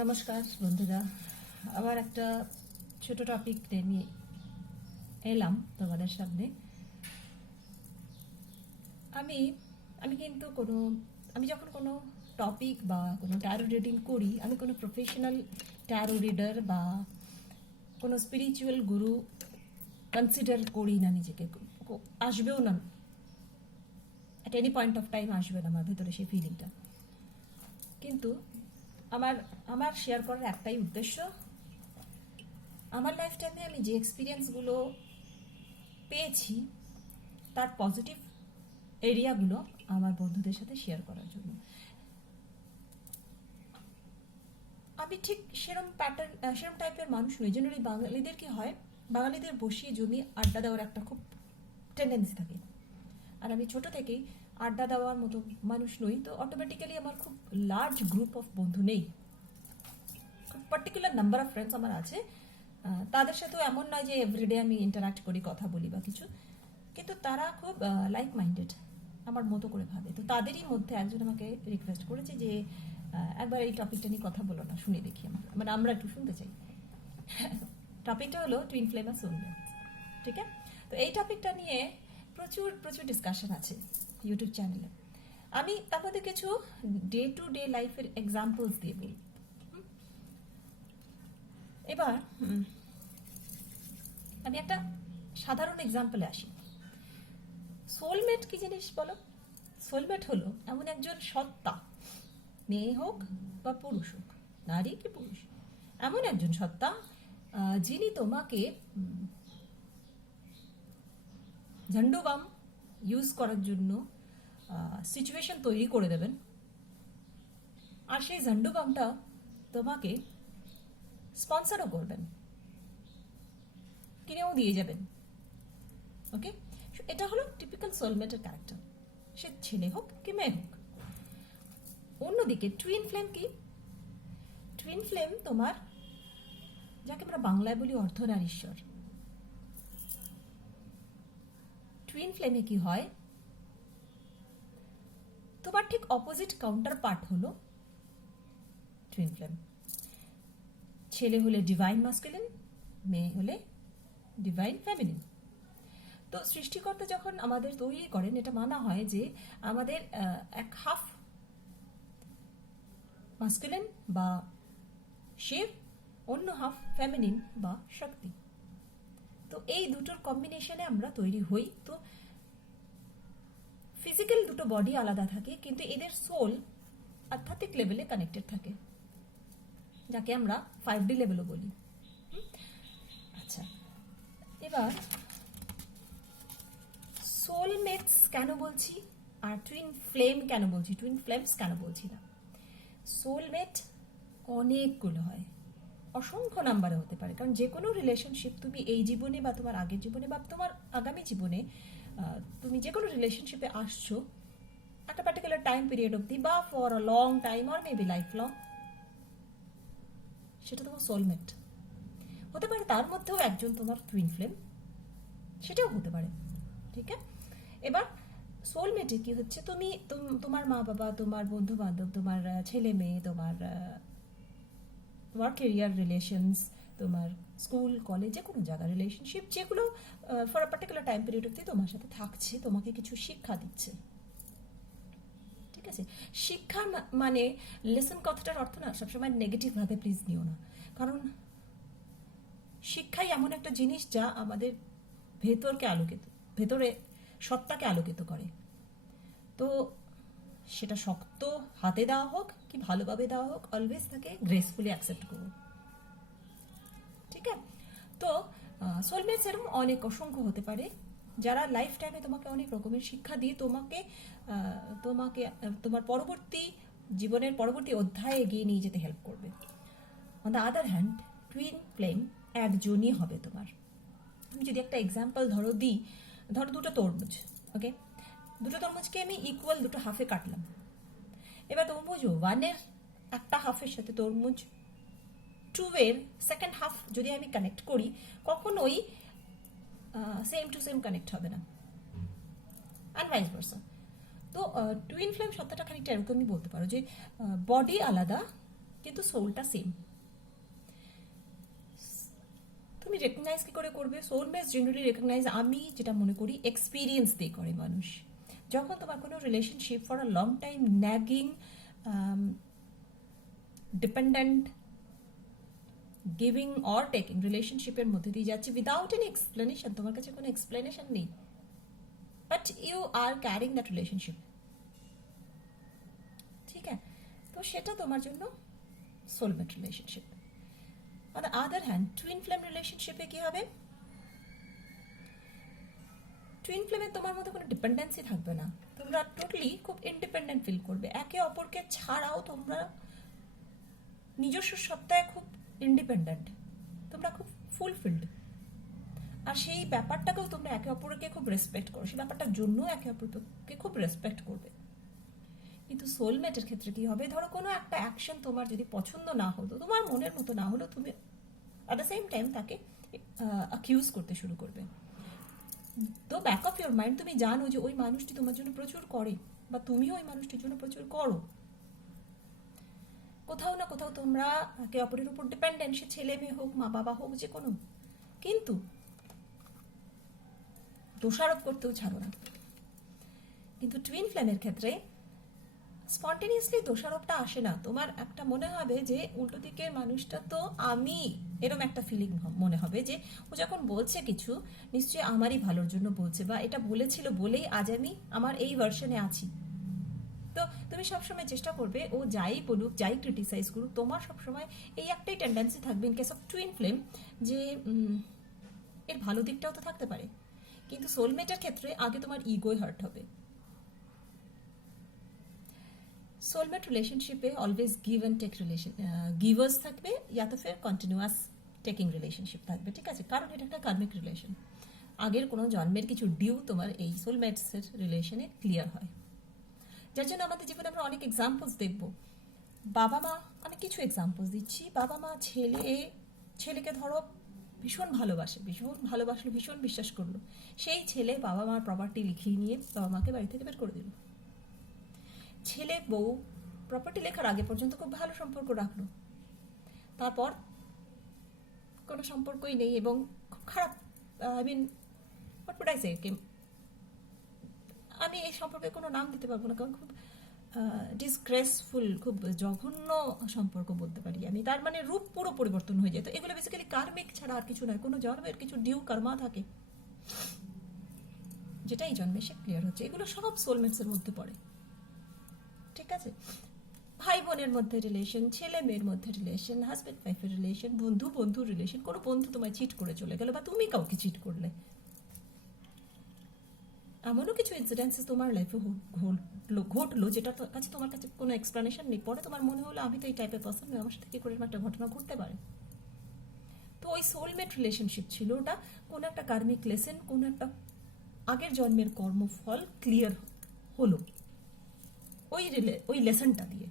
নমস্কার বন্ধুরা, আবার একটা ছোট টপিক নিয়ে এলাম তোমাদের সামনে। আমি আমি কিন্তু আমি যখন কোনো টপিক বা কোনো ট্যারো রিডিং করি, আমি কোনো প্রফেশনাল ট্যারো রিডার বা কোনো স্পিরিচুয়াল গুরু কনসিডার করি না নিজেকে, আসবেও না, at any point of time আসবে না আমার ভেতরে সেই ফিলিংটা। কিন্তু আমার আমার শেয়ার করার একটাই উদ্দেশ্য, আমার লাইফ টাইমে আমি যে এক্সপিরিয়েন্সগুলো পেয়েছি তার পজিটিভ এরিয়াগুলো আমার বন্ধুদের সাথে শেয়ার করার জন্য। আমি ঠিক সেরম টাইপের মানুষ নই। জেনারেলি বাঙালিদের কি হয়, বাঙালিদের বসিয়ে জমি আড্ডা দেওয়ার একটা খুব টেন্ডেন্সি থাকে, আর আমি ছোট থেকেই আড্ডা দেওয়ার মতো মানুষ নই। তো অটোমেটিক্যালি আমার খুব লার্জ গ্রুপ অফ বন্ধু নেই, খুব পার্টিকুলার নাম্বার অফ ফ্রেন্ডস আমার আছে। তাদের সাথেও এমন নয় যে এভরিডে আমি ইন্টারাক্ট করি, কথা বলি বা কিছু, কিন্তু তারা খুব লাইক মাইন্ডেড, আমার মতো করে ভাবে। তো তাদেরই মধ্যে একজন আমাকে রিকোয়েস্ট করেছে যে একবার এই টপিকটা নিয়ে কথা বলো না, শুনে দেখি আমরা একটু শুনতে চাই। টপিকটা হলো টুইন ফ্লেম আর সোলমেট। ঠিক আছে, তো এই টপিকটা নিয়ে প্রচুর প্রচুর ডিসকাশন আছে ইউটিউব চ্যানেলে। আমি তার মধ্যে কিছু ডে টু ডে লাইফের এক্সাম্পলস দিয়ে বলি। এবার আমি একটা সাধারণ এক্সাম্পলে আসি। সোলমেট কি জিনিস বলো? সোলমেট হলো এমন একজন সত্তা, মেয়ে হোক বা পুরুষ হোক, নারী কি পুরুষ, এমন একজন সত্তা যিনি তোমাকে ঝান্ডুবাম ইউজ করার জন্য সিচুয়েশন তৈরি করে দেবেন, আর সেই ঝান্ডুবামটা তোমাকে স্পন্সরও করবেন, কিনেও দিয়ে যাবেন। ওকে, এটা হলো টিপিক্যাল সোলমেটের ক্যারেক্টার, সে ছেলে হোক কি মেয়ে হোক। অন্যদিকে টুইন ফ্লেম কি? টুইন ফ্লেম তোমার, যাকে আমরা বাংলায় বলি অর্ধনারীশ্বর। টুইন ফ্লেমে কি হয়, তোমার ঠিক অপোজিট কাউন্টার পার্ট হলো টুইন ফ্লেম। ছেলে হলে ডিভাইন মাস্কুলিন, মেয়ে হলে ডিভাইন ফেমিনিন। তো সৃষ্টিকর্তা যখন আমাদের তৈরি করেন, এটা মানা হয় যে আমাদের এক হাফ মাস্কুলিন বা শিব, অন্য হাফ ফেমিনিন বা শক্তি। তো এই দুটোর কম্বিনেশনে আমরা তৈরি হই। তো ফিজিক্যাল দুটো বডি আলাদা থাকে, কিন্তু এদের সোল আধ্যাত্মিক লেভেলে কানেক্টেড থাকে, যাকে আমরা 5D লেভেলও বলি। আচ্ছা, এবার সোলমেটস কেন বলছি আর টুইন ফ্লেম কেন বলছি, টুইন ফ্লেমস কেন বলছি না? সোলমেট অনেকগুলো হয়, অসংখ্য নাম্বারে হতে পারে, কারণ যে কোনো রিলেশনশিপ তুমি এই জীবনে বা তোমার আগের জীবনে বা তোমার আগামী জীবনে তুমি যে কোনো রিলেশনশিপে আসছো একটা পার্টিকুলার টাইম পিরিয়ড অবধি, বা for a long time or maybe life long, সেটা তোমার সোলমেট হতে পারে। তার মধ্যেও একজন তোমার টুইন ফ্লেম, সেটাও হতে পারে। ঠিক আছে, এবার সোলমেটে কি হচ্ছে, তুমি তোমার মা বাবা, তোমার বন্ধু বান্ধব, তোমার ছেলে মেয়ে, তোমার কেরিয়ার রিলেশনস, তোমার স্কুল কলেজ, যে কোনো জায়গার রিলেশনশিপ, যেগুলো for a particular time period অব্দি তোমার সাথে থাকছে, তোমাকে কিছু শিক্ষা দিচ্ছে। ঠিক আছে, শিক্ষা মানে লেসন কথাটার অর্থ না সবসময় নেগেটিভ ভাবে প্লিজ নিও না, কারণ শিক্ষাই এমন একটা জিনিস যা আমাদের ভেতরে সত্তাকে আলোকিত করে। তো সেটা শক্ত হাতে দেওয়া হোক কি ভালোভাবে দেওয়া হোক, অলওয়েজ তাকে গ্রেসফুলি অ্যাকসেপ্ট করো। ঠিক আছে, তো সোলমেটস এরকম অনেক অসংখ্য হতে পারে, যারা লাইফ টাইমে তোমাকে অনেক রকমের শিক্ষা দিয়ে তোমাকে তোমার পরবর্তী জীবনের পরবর্তী অধ্যায়ে এগিয়ে নিয়ে যেতে হেল্প করবে। On the other hand, twin flame একজনই হবে তোমার। আমি যদি একটা এক্সাম্পল ধরো দুটো তরমুজ। ওকে, দুটো তরমুজকে আমি ইকুয়াল দুটো হাফে কাটলাম। এবার তরমুজ ওয়ানের একটা হাফের সাথে তরমুজ টু এর সেকেন্ড হাফ যদি আমি কানেক্ট করি, কখনোই সেম টু সেম কানেক্ট হবে না, অ্যান্ড ভাইস ভার্সা। তো টুইন ফ্লেম সত্তাটা খানিকটা এরকমই বলতে পারো যে বডি আলাদা কিন্তু সোলটা সেম। তুমি রেকগনাইজ কি করে করবে? সোলমেটস জেনারেলি রেকগনাইজ, আমি যেটা মনে করি, এক্সপিরিয়েন্স দিয়ে করে মানুষ। যখন তোমার কোনো relationship for a long time nagging, dependent, giving or taking রিলেশনশিপের মধ্যে দিয়ে যাচ্ছে উইদাউট এনি এক্সপ্লেনেশন, তোমার কাছে কোনো এক্সপ্লেনেশন নেই, but you are carrying that relationship, ঠিক আছে? তো সেটা তোমার জন্য soulmate relationship. On the other hand, twin flame রিলেশনশিপে কি হবে? টুইন ফ্লেমে তোমার মধ্যে কোনো ডিপেন্ডেন্সি থাকবে না, তোমরা টোটালি খুব ইন্ডিপেন্ডেন্ট ফিল করবে, একে অপরকে ছাড়াও তোমরা নিজস্ব সত্তায় খুব ইন্ডিপেন্ডেন্ট, তোমরা খুব ফুলফিলড, আর সেই ব্যাপারটাকেও তোমরা একে অপরকে খুব রেসপেক্ট করো, সেই ব্যাপারটার জন্য একে অপরকে খুব রেসপেক্ট করবে। কিন্তু সোলমেটের ক্ষেত্রে কি হবে? ধরো কোনো একটা অ্যাকশন তোমার যদি পছন্দ না হলো, তোমার মনের মতো না হলো, তুমি অ্যাট দ্য সেম টাইম তাকে অ্যাকিউজ করতে শুরু করবে। তো ব্যাক অফ ইউর মাইন্ড তুমি জানো যে ওই মানুষটি তোমার জন্য প্রচুর করে, বা তুমিও ওই মানুষটির জন্য প্রচুর করো, কোথাও না কোথাও তোমরা একে অপরের উপর ডিপেন্ডেন্ট, সে ছেলে মেয়ে হোক, মা বাবা হোক, যে কোনো, কিন্তু দোষারোপ করতেও ছাড়ো না। কিন্তু টুইন ফ্লেমের ক্ষেত্রে স্পন্টেনিয়াসলি দোষারোপটা আসে না, তোমার একটা মনে হবে যে উল্টো দিকের মানুষটা তো আমি, এরম একটা ফিলিং মনে হবে যে ও যখন বলছে কিছু নিশ্চয়ই আমারই ভালোর জন্য বলছে, বা এটা বলেছিল বলেই আজ আমি আমার এই ভার্সনে আছি। তো তুমি সবসময় চেষ্টা করবে ও যাই বলুক, যাই ক্রিটিসাইজ করুক, তোমার সবসময় এই একটাই টেন্ডেন্সি থাকবে in case of twin flame, যে এর ভালো দিকটাও তো থাকতে পারে। কিন্তু সোলমেটের ক্ষেত্রে আগে তোমার ইগোয় হার্ট হবে। সোলমেট রিলেশনশিপে always give and take relation, givers থাকবে, ইয়া তো ফের কন্টিনিউয়াস টেকিং রিলেশনশিপ থাকবে, ঠিক আছে? কারণ এটা একটা কার্মিক রিলেশন, আগের কোনো জন্মের কিছু ডিউ তোমার এই সোলমেটসের রিলেশনে ক্লিয়ার হয়, যার জন্য আমাদের জীবনে আমরা অনেক এক্সাম্পলস দেখব। বাবা মা, আমি কিছু এক্সাম্পলস দিচ্ছি, বাবা মা ছেলেকে ধরো ভীষণ ভালোবাসলো, ভীষণ বিশ্বাস করলো, সেই ছেলে বাবা মার প্রপার্টি লিখিয়ে নিয়ে বাবা মাকে বাড়ি থেকে বের করে দিল। ছেলে বউ প্রপার্টি লেখার আগে পর্যন্ত খুব ভালো সম্পর্ক রাখলো, তারপর কোনো সম্পর্কই নেই এবং খুব খারাপ, I mean what would I say, আমি এই সম্পর্কে কোনো নাম দিতে পারবো না, কারণ খুব ডিসগ্রেসফুল, খুব জঘন্য সম্পর্ক বলতে পারি আমি, তার মানে রূপ পুরো পরিবর্তন হয়ে যায়। তো এগুলো বেসিক্যালি কার্মিক ছাড়া আর কিছু নয়, কোনো জন্মের কিছু ডিউ কর্মা থাকে যেটা এই জন্মে সে ক্লিয়ার হচ্ছে, এগুলো সব সোলমেটসের মধ্যে পড়ে, ঠিক আছে? ভাই বোনের মধ্যে রিলেশন, ছেলে মেয়ের মধ্যে রিলেশন, হাজব্যান্ড ওয়াইফের রিলেশন, বন্ধুর রিলেশন, কোনো বন্ধু তোমায় চিট করে চলে গেল, বা তুমি কাউকে চিট করলে, এমনও কিছু ইনসিডেন্সেস তোমার লাইফে ঘটলো যেটা কাছে তোমার কাছে কোনো এক্সপ্লেনেশন নেই, পরে তোমার মনে হলো আমি তো এই টাইপের পার্সন নই, আমার সাথে কি করে একটা ঘটনা ঘটতে পারে। তো ওই সোলমেট রিলেশনশিপ ছিল, ওটা কোনো একটা কার্মিক লেসন, কোনো একটা আগের জন্মের কর্মফল ক্লিয়ার হলো ওই লেসনটা দিয়ে,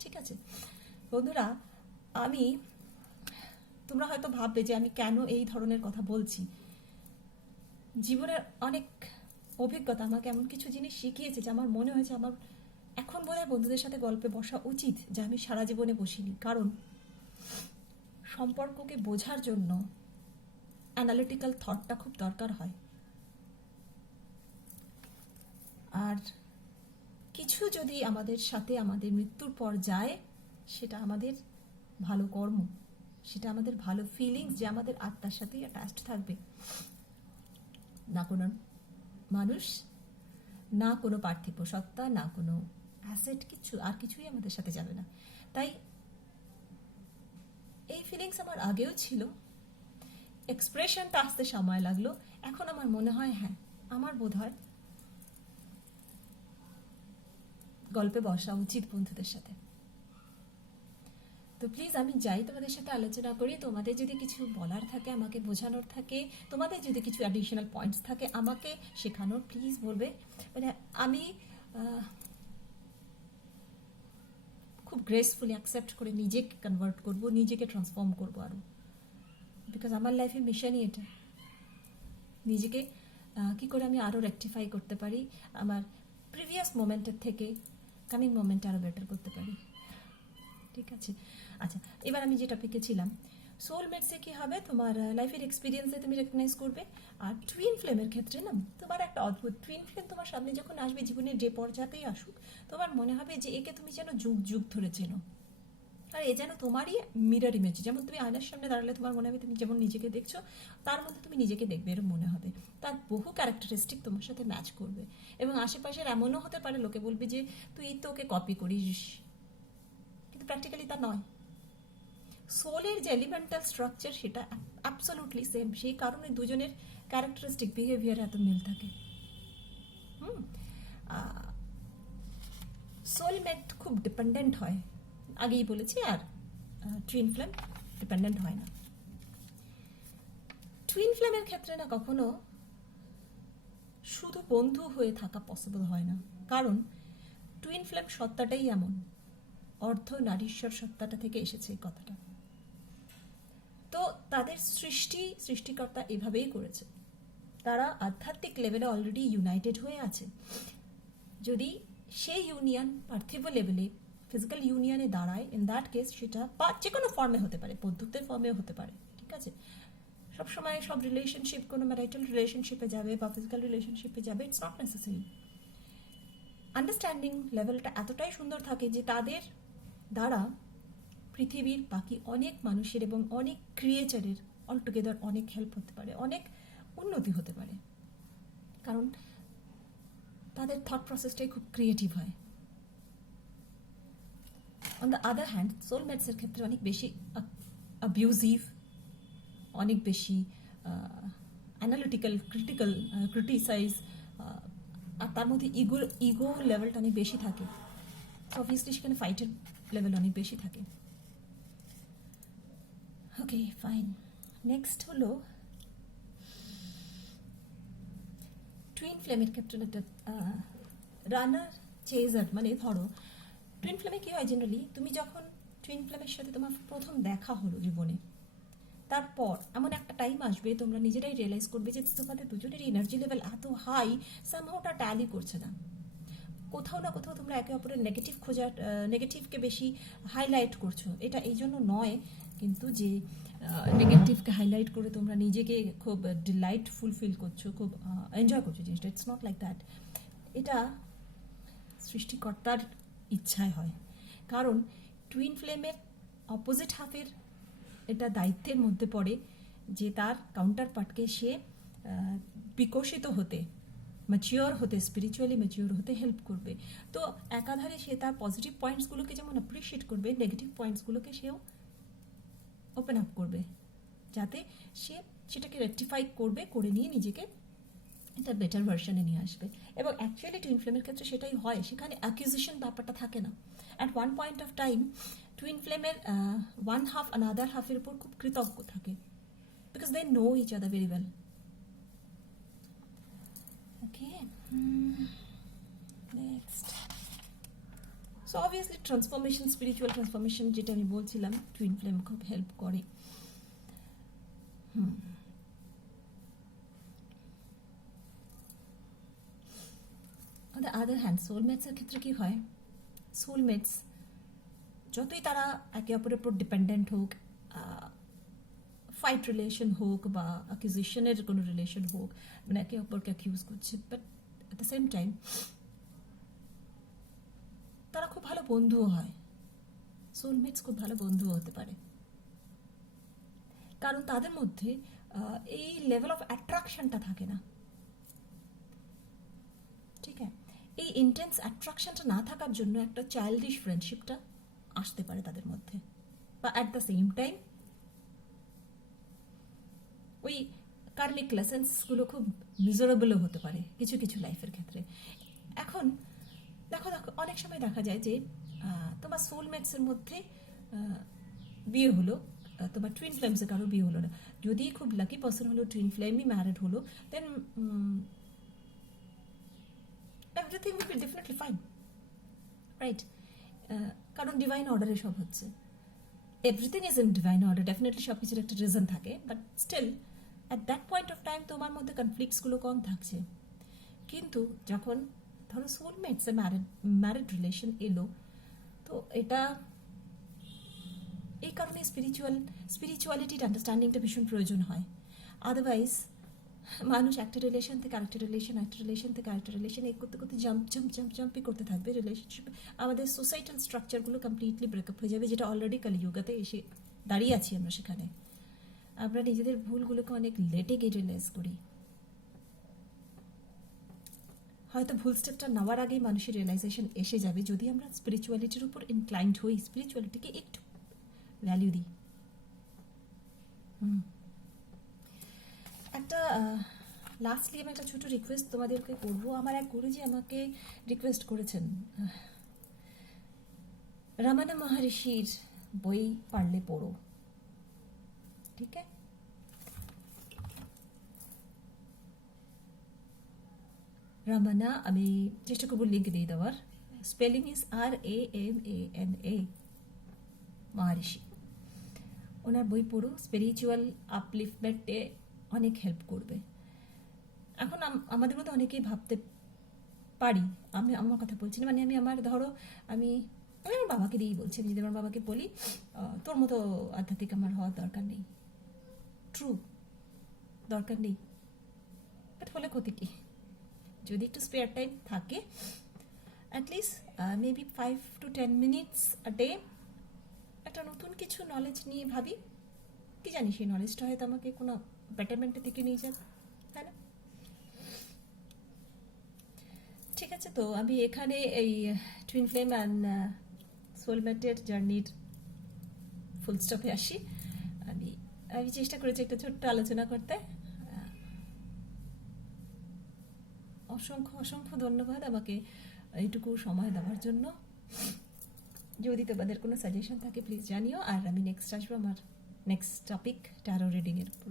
ঠিক আছে বন্ধুরা? তোমরা হয়তো ভাববে যে আমি কেন এই ধরনের কথা বলছি। জীবনের অনেক অভিজ্ঞতা আমাকে এমন কিছু জিনিস শিখিয়েছে যে আমার মনে হয়েছে আমার এখন বোধহয় বন্ধুদের সাথে গল্পে বসা উচিত, যা আমি সারা জীবনে বসিনি। কারণ সম্পর্ককে বোঝার জন্য অ্যানালিটিক্যাল থটটা খুব দরকার হয়, আর কিছু যদি আমাদের সাথে আমাদের মৃত্যুর পর যায়, সেটা আমাদের ভালো কর্ম, সেটা আমাদের ভালো ফিলিংস, যে আমাদের আত্মার সাথেই অ্যাটাচড থাকবে, না কোনো মানুষ, না কোনো পার্থিব সত্তা, না কোনো অ্যাসেট, কিছুই আমাদের সাথে যাবে না। তাই এই ফিলিংস আমার আগেও ছিল, এক্সপ্রেশনটা আসতে সময় লাগলো, এখন আমার মনে হয় হ্যাঁ, আমার বোধ হয় গল্পে বসা উচিত বন্ধুদের সাথে। তো প্লিজ আমি যাই তোমাদের সাথে আলোচনা করি, তোমাদের যদি কিছু বলার থাকে, আমাকে বোঝানোর থাকে, তোমাদের যদি কিছু অ্যাডিশনাল পয়েন্টস থাকে আমাকে শেখানোর, প্লিজ বলবে। মানে আমি খুব গ্রেসফুলি অ্যাকসেপ্ট করে নিজেকে কনভার্ট করব, নিজেকে ট্রান্সফর্ম করবো আরও, বিকজ আমার লাইফে মিশনই এটা, নিজেকে কি করে আমি আরও রেকটিফাই করতে পারি, আমার প্রিভিয়াস মোমেন্টের থেকে কামিং মোমেন্টে আরও বেটার করতে পারি। ঠিক আছে? আচ্ছা, এবার আমি যে টপিকে ছিলাম, সোলমেটসে কি হবে, তোমার লাইফের এক্সপিরিয়েন্সে তুমি রেকগনাইজ করবে। আর টুইন ফ্লেমের ক্ষেত্রে না, তোমার একটা অদ্ভুত টুইন ফ্লেম তোমার সামনে যখন আসবে, জীবনের যে পর্যাতেই আসুক, তোমার মনে হবে যে একে তুমি যেন যুগ যুগ ধরে চেনো, আর এ যেন তোমারই মিরর ইমেজ। যেমন তুমি আয়নার সামনে দাঁড়ালে তোমার মনে হবে তুমি যেমন নিজেকে দেখছো, তার মধ্যে তুমি নিজেকে দেখবে, এরকম মনে হবে। তার বহু ক্যারেক্টারিস্টিক তোমার সাথে ম্যাচ করবে, এবং আশেপাশের এমনও হতে পারে লোকে বলবে যে তুই তো ওকে কপি করিস, কিন্তু প্র্যাকটিক্যালি তা নয়। সোলের যে এলিমেন্টাল স্ট্রাকচার সেটা অ্যাবসলিউটলি সেম, সেই কারণে দুজনের ক্যারেক্টারিস্টিক বিহেভিয়ার এত মিল থাকে। সোলমেট খুব ডিপেন্ডেন্ট হয়, আগেই বলেছি, আর টুইন ফ্লেম ডিপেন্ডেন্ট হয় না। টুইন ফ্লেমের ক্ষেত্রে না কখনো শুধু বন্ধু হয়ে থাকা পসিবল হয় না, কারণ টুইন ফ্লেম সত্তাটাই এমন, অর্ধ নারীশ্বর সত্তাটা থেকে এসেছে এই কথাটা। তো তাদের সৃষ্টিকর্তা এভাবেই করেছে, তারা আধ্যাত্মিক লেভেলে অলরেডি ইউনাইটেড হয়ে আছে। যদি সেই ইউনিয়ন পার্থিব লেভেলে ফিজিক্যাল ইউনিয়নে দাঁড়ায়, ইন দ্যাট কেস সেটা বা যে কোনো ফর্মে হতে পারে, বন্ধুত্বের ফর্মেও হতে পারে, ঠিক আছে? সবসময় সব রিলেশনশিপ কোনো ম্যারিটাল রিলেশনশিপে যাবে বা ফিজিক্যাল রিলেশনশিপে যাবে, ইটস নট নেসেসারি। আন্ডারস্ট্যান্ডিং লেভেলটা এতটাই সুন্দর থাকে যে তাদের দ্বারা পৃথিবীর বাকি অনেক মানুষের এবং অনেক ক্রিয়েচারের অলটুগেদার অনেক হেল্প হতে পারে, অনেক উন্নতি হতে পারে, কারণ তাদের থট প্রসেসটাই খুব ক্রিয়েটিভ হয়। অন দ্য আদার হ্যান্ড, সোলমেটসের ক্ষেত্রে অনেক বেশি অ্যাবিউজিভ, অনেক বেশি অ্যানালিটিক্যাল, ক্রিটিসাইজ, আর তার মধ্যে ইগো লেভেলটা অনেক বেশি থাকে। অবভিয়াসলি সেখানে ফাইটের লেভেল অনেক বেশি থাকে। ওকে, ফাইন। নেক্সট হলো টুইন ফ্লেমের ক্ষেত্রে একটা রানার চেজার, মানে ধরো টুইন ফ্লেমে কি হয় জেনারেলি, তুমি যখন টুইন ফ্লেমের সাথে তোমার প্রথম দেখা হলো জীবনে, তারপর এমন একটা টাইম আসবে তোমরা নিজেরাই রিয়েলাইজ করবে যে তোমাদের দুজনের এনার্জি লেভেল এত হাই, সামহাও ওটা ট্যালি করছে না। কোথাও না কোথাও তোমরা একে অপরের নেগেটিভকে বেশি হাইলাইট করছো। এটা এই জন্য নয় কিন্তু যে নেগেটিভকে হাইলাইট করে তোমরা নিজেকে খুব ডিলাইটফুল ফিল করছো, খুব এনজয় করছো জিনিসটা, ইটস নট লাইক দ্যাট। এটা সৃষ্টিকর্তার ইচ্ছায় হয়, কারণ টুইন ফ্লেমের অপোজিট হাফের এটা দায়িত্বের মধ্যে পড়ে যে তার কাউন্টার পার্টকে সে বিকশিত হতে, ম্যাচিওর হতে, স্পিরিচুয়ালি ম্যাচিওর হতে হেল্প করবে। তো একাধারে সে তার পজিটিভ পয়েন্টসগুলোকে যেমন অ্যাপ্রিসিয়েট করবে, নেগেটিভ পয়েন্টসগুলোকে সেও ওপেন আপ করবে, যাতে সে সেটাকে রেকটিফাই করবে, করে নিয়ে নিজেকে এটা বেটার ভার্সনে নিয়ে আসবে। এবং অ্যাকচুয়ালি টুইন ফ্লেমের ক্ষেত্রে সেটাই হয়, সেখানে অ্যাকিউজিশন ব্যাপারটা থাকে না। At one point of time twin ফ্লেমের ওয়ান হাফ আনাদার হাফের উপর খুব কৃতজ্ঞ থাকে, because they know each other very well. Okay, next. So obviously transformation, spiritual transformation যেটা আমি বলছিলাম, টুইন ফ্লেম খুব হেল্প করে। অন দ্য আদার হ্যান্ড, সোলমেটসের ক্ষেত্রে কি হয়, সোলমেটস যতই তারা একে অপরের উপর ডিপেন্ডেন্ট হোক, ফাইট রিলেশন হোক বা অ্যাকিউজিশনের কোনো রিলেশন হোক, মানে একে অপরকে অ্যাকিউজ করছে, but at the same time তারা খুব ভালো বন্ধুও হয়। সোলমেটস খুব ভালো বন্ধুও হতে পারে, কারণ তাদের মধ্যে এই লেভেল অফ অ্যাট্রাকশনটা থাকে না। ঠিক আছে, এই ইন্টেন্স অ্যাট্রাকশনটা না থাকার জন্য একটা চাইল্ডিশ ফ্রেন্ডশিপটা আসতে পারে তাদের মধ্যে, বা অ্যাট দ্য সেম টাইম ওই কার্মিক লেসেন্সগুলো খুব মিজারেবলও হতে পারে কিছু কিছু লাইফের ক্ষেত্রে। এখন দেখো অনেক সময় দেখা যায় যে তোমার সোলমেটসের মধ্যে বিয়ে হলো, তোমার টুইন ফ্লেমসে কারো বিয়ে হলো না, যদি খুব লাকি পার্সন হলো, টুইন ফ্লেমই ম্যারিড হলো, then everything will be definitely fine, right? কারণ ডিভাইন অর্ডারে সব হচ্ছে, everything is in divine order, definitely সব কিছুর একটা রিজন থাকে, but still at that point of time তোমার মধ্যে কনফ্লিক্টসগুলো কম থাকছে। কিন্তু যখন ধরো সোলমেটসে ম্যারিড রিলেশন এলো, তো এটা স্পিরিচুয়ালিটির আন্ডারস্ট্যান্ডিংটা ভীষণ প্রয়োজন হয়। আদারওয়াইজ মানুষ একটা রিলেশন থেকে আরেকটা রিলেশন থেকে আরেকটা রিলেশন এই করতে করতে জাম্পই করতে থাকবে। রিলেশনশিপ আমাদের সোসাইটাল স্ট্রাকচারগুলো কমপ্লিটলি ব্রেকআপ হয়ে যাবে, যেটা অলরেডি কলিযুগাতে এসে দাঁড়িয়ে আছি আমরা সেখানে। আমরা নিজেদের ভুলগুলোকে অনেক লেটে গিয়ে রিয়েলাইজ করি। হয়তো ভুল স্টেপটা নেওয়ার আগেই মানুষের রিয়েলাইজেশন এসে যাবে যদি আমরা স্পিরিচুয়ালিটির উপর ইনক্লাইন্ড হই, স্পিরিচুয়ালিটিকে একটু ভ্যালিউ দিই। একটা লাস্টলি আমি একটা ছোট রিকোয়েস্ট তোমাদেরকে করবো। আমার এক গুরুজি আমাকে রিকোয়েস্ট করেছেন, রমনা মহর্ষির বই পারলে পড়ো, ঠিক আছে? রমনা, আমি চেষ্টা করবো লিঙ্ক দিয়ে দেওয়ার। স্পেলিং ইজ RAMANA, মহর্ষি। ওনার বই পড়ো, স্পিরিচুয়াল আপলিফমেন্টে অনেক হেল্প করবে। এখন আমাদের মধ্যে অনেকেই ভাবতে পারি, আমি আমার কথা বলছি না, মানে আমি আমার আমি আমার বাবাকে দিয়েই বলছি, আমি যদি আমার বাবাকে বলি তোর মতো আধ্যাত্মিক আমার হওয়ার দরকার নেই, ট্রু দরকার নেই, বাট হলে ক্ষতি কি? যদি একটু স্পেয়ার টাইম থাকে, at least maybe 5 to 10 minutes a day একটা নতুন কিছু নলেজ নিয়ে ভাবি, কি জানি সেই নলেজটা হয়তো আমাকে কোনো বেটারমেন্টের দিকে নিয়ে যাবে, তাই না? ঠিক আছে, তো আমি এখানে এই টুইন ফ্লেম অ্যান্ড সোলমেটের জার্নির ফুল স্টপে আসি। আমি চেষ্টা করেছি একটা ছোট্ট আলোচনা করতে। অসংখ্য ধন্যবাদ আমাকে এইটুকু সময় দেওয়ার জন্য। যদি তোমাদের কোনো সাজেশন থাকে প্লিজ জানিও, আর আমি নেক্সট আসবো আমার নেক্সট টপিক ট্যারো রিডিংয়ের উপর।